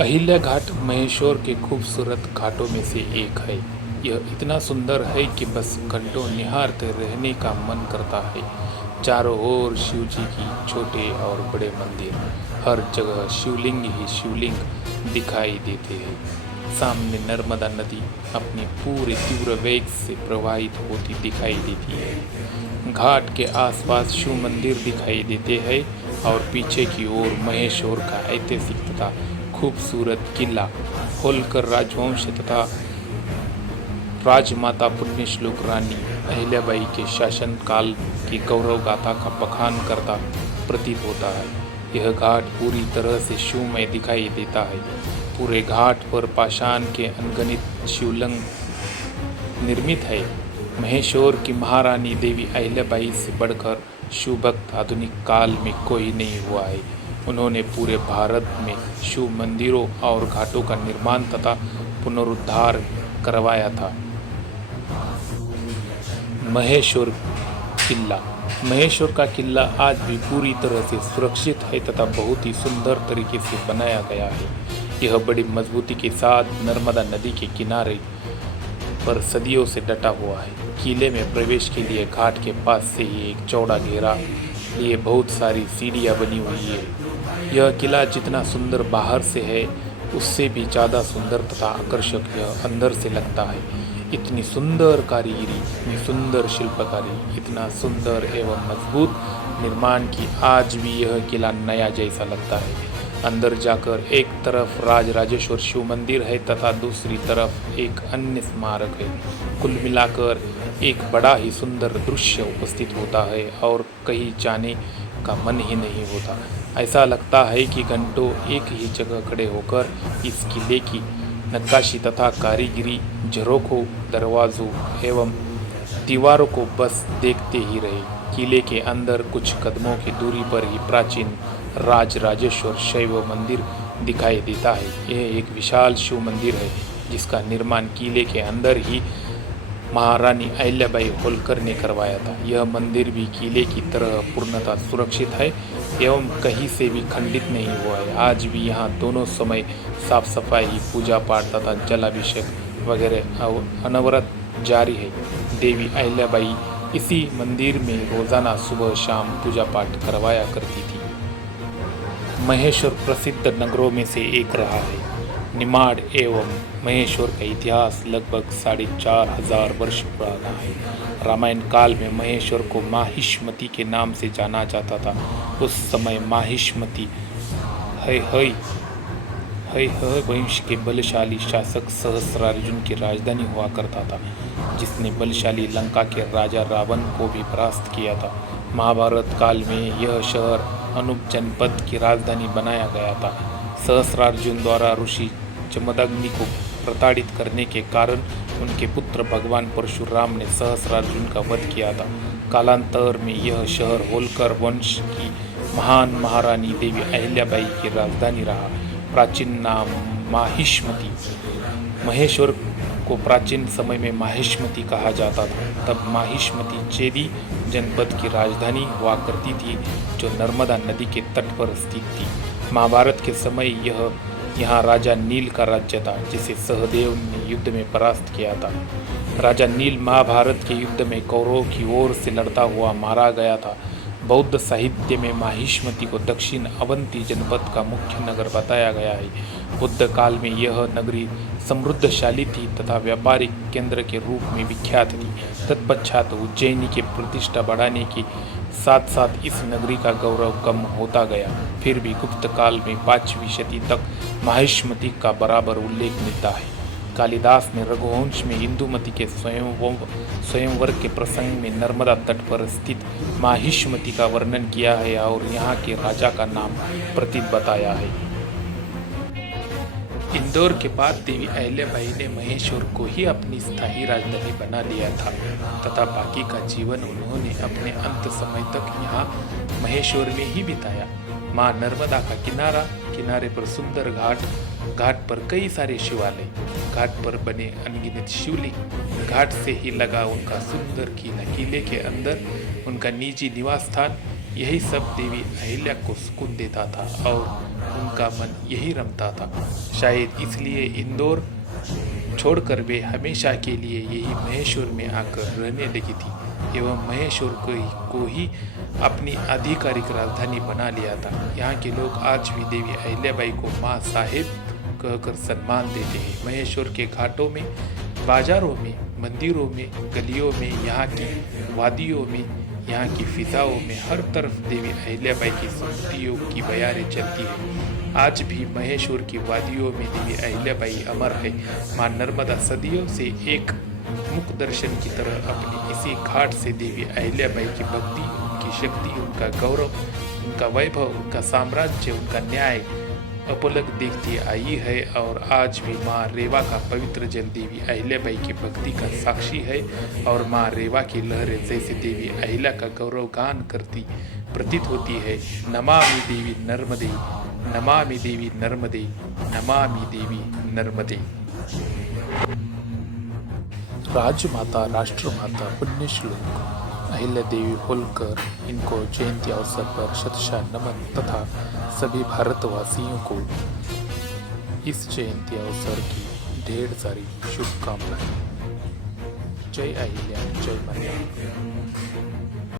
अहिल्या घाट महेश्वर के खूबसूरत घाटों में से एक है। यह इतना सुंदर है कि बस घंटों निहारते रहने का मन करता है। चारों ओर शिव जी की छोटे और बड़े मंदिर, हर जगह शिवलिंग ही शिवलिंग दिखाई देते हैं। सामने नर्मदा नदी अपनी पूरे तीव्र वेग से प्रवाहित होती दिखाई देती है। घाट के आसपास शिव मंदिर दिखाई देते हैं और पीछे की ओर महेश्वर का ऐतिहासिक तथा खूबसूरत किला होलकर राजवंश तथा राजमाता पुण्यश्लोक रानी अहिल्याबाई के शासन काल की गौरव गाथा का बखान करता प्रतीत होता है। यह घाट पूरी तरह से शिवमय दिखाई देता है। पूरे घाट पर पाषाण के अनगिनत शिवलिंग निर्मित है। महेश्वर की महारानी देवी अहिल्याबाई से बढ़कर शिव भक्त आधुनिक काल में कोई नहीं हुआ है। उन्होंने पूरे भारत में शिव मंदिरों और घाटों का निर्माण तथा पुनरुद्धार करवाया था। महेश्वर किला। महेश्वर का किला आज भी पूरी तरह से सुरक्षित है तथा बहुत ही सुंदर तरीके से बनाया गया है। यह बड़ी मजबूती के साथ नर्मदा नदी के किनारे पर सदियों से डटा हुआ है। किले में प्रवेश के लिए घाट के पास से ही एक चौड़ा घेरा लिए बहुत सारी सीढ़ियाँ बनी हुई है। यह किला जितना सुंदर बाहर से है उससे भी ज़्यादा सुंदर तथा आकर्षक यह अंदर से लगता है। इतनी सुंदर कारीगरी, इतनी सुंदर शिल्पकारी, इतना सुंदर एवं मजबूत निर्माण की आज भी यह किला नया जैसा लगता है। अंदर जाकर एक तरफ राजराजेश्वर शिव मंदिर है तथा दूसरी तरफ एक अन्य स्मारक है। कुल मिलाकर एक बड़ा ही सुंदर दृश्य उपस्थित होता है और कहीं जाने का मन ही नहीं होता। ऐसा लगता है कि घंटों एक ही जगह खड़े होकर इस किले की नक्काशी तथा कारीगरी, झरोखों, दरवाज़ों एवं दीवारों को बस देखते ही रहे। किले के अंदर कुछ कदमों की दूरी पर ही प्राचीन राजराजेश्वर शैव मंदिर दिखाई देता है। यह एक विशाल शिव मंदिर है जिसका निर्माण किले के अंदर ही महारानी अहिल्याबाई होलकर ने करवाया था। यह मंदिर भी किले की तरह पूर्णतः सुरक्षित है एवं कहीं से भी खंडित नहीं हुआ है। आज भी यहाँ दोनों समय साफ सफाई, पूजा पाठ तथा जलाभिषेक वगैरह अनवरत जारी है। देवी अहिल्याबाई इसी मंदिर में रोजाना सुबह शाम पूजा पाठ करवाया करती थी। महेश्वर प्रसिद्ध नगरों में से एक रहा है। निमाड़ एवं महेश्वर का इतिहास लगभग 4500 वर्ष पुराना है। रामायण काल में महेश्वर को माहिष्मति के नाम से जाना जाता था। उस समय माहिष्मति है वंश के बलशाली शासक सहस्रार्जुन की राजधानी हुआ करता था, जिसने बलशाली लंका के राजा रावण को भी परास्त किया था। महाभारत काल में यह शहर अनूप जनपद की राजधानी बनाया गया था। सहस्रार्जुन द्वारा ऋषि जमदग्नि को प्रताड़ित करने के कारण उनके पुत्र भगवान परशुराम ने सहस्रार्जुन का वध किया था। कालांतर में यह शहर होलकर वंश की महान महारानी देवी अहिल्याबाई की राजधानी रहा। प्राचीन नाम माहिष्मति। महेश्वर को प्राचीन समय में माहिष्मति कहा जाता था। तब माहिष्मति चेदी जनपद की राजधानी हुआ करती थी, जो नर्मदा नदी के तट पर स्थित थी। महाभारत के समय यहाँ राजा नील का राज्य था, जिसे सहदेव ने युद्ध में परास्त किया था। राजा नील महाभारत के युद्ध में कौरवों की ओर से लड़ता हुआ मारा गया था। बौद्ध साहित्य में माहिष्मति को दक्षिण अवंती जनपद का मुख्य नगर बताया गया है। बुद्ध काल में यह नगरी समृद्धशाली थी तथा व्यापारिक केंद्र के रूप में विख्यात थी। तत्पश्चात उज्जैनी की प्रतिष्ठा बढ़ाने के साथ साथ इस नगरी का गौरव कम होता गया। फिर भी गुप्त काल में 5वीं शती तक माहिष्मति का बराबर उल्लेख मिलता है। कालिदास ने रघुवंश में इंदुमती के स्वयंवर के प्रसंग में नर्मदा तट पर स्थित माहिष्मति का वर्णन किया है और यहाँ के राजा का नाम प्रतीत बताया है। इंदौर के बाद देवी अहिल्याबाई ने महेश्वर को ही अपनी स्थायी राजधानी बना लिया था तथा बाकी का जीवन उन्होंने अपने अंत समय तक यहाँ महेश्वर में ही बिताया। माँ नर्मदा का किनारे पर सुंदर घाट पर कई सारे शिवालय, घाट पर बने अनगिनत शिवलिंग, घाट से ही लगा उनका सुंदर किला, किले के अंदर उनका निजी निवास स्थान, यही सब देवी अहिल्या को सुकून देता था और उनका मन यही रमता था। शायद इसलिए इंदौर छोड़कर वे हमेशा के लिए यही महेश्वर में आकर रहने लगी थी एवं महेश्वर को ही अपनी आधिकारिक राजधानी बना लिया था। यहाँ के लोग आज भी देवी अहिल्याबाई को माँ साहेब कहकर सम्मान देते हैं। महेश्वर के घाटों में, बाजारों में, मंदिरों में, गलियों में, यहाँ की वादियों में, यहाँ की फिजाओं में हर तरफ देवी अहिल्याबाई की स्मृतियों की बयारें चलती हैं। आज भी महेश्वर की वादियों में देवी अहिल्याबाई अमर है। माँ नर्मदा सदियों से एक मुख दर्शन की तरह अपने इसी घाट से देवी अहिल्याबाई की भक्ति, उनकी शक्ति, उनका गौरव, उनका वैभव, उनका साम्राज्य, उनका न्याय अपलक देखती आई है और आज भी माँ रेवा का पवित्र जल देवी अहिल्याबाई की भक्ति का साक्षी है और माँ रेवा की लहरें जैसे देवी अहिल्या का गौरव गान करती प्रतीत होती है। नमामि देवी नर्मदे, नमामि देवी नर्मदे, नमामि देवी नर्मदे। राजमाता, राष्ट्रमाता, पुण्यश्लोक अहिल्या देवी होलकर, इनको जयंती अवसर पर शतशः नमन तथा सभी भारतवासियों को इस जयंती अवसर की ढेर सारी शुभकामनाएं। जय अहिल्या, जय माता।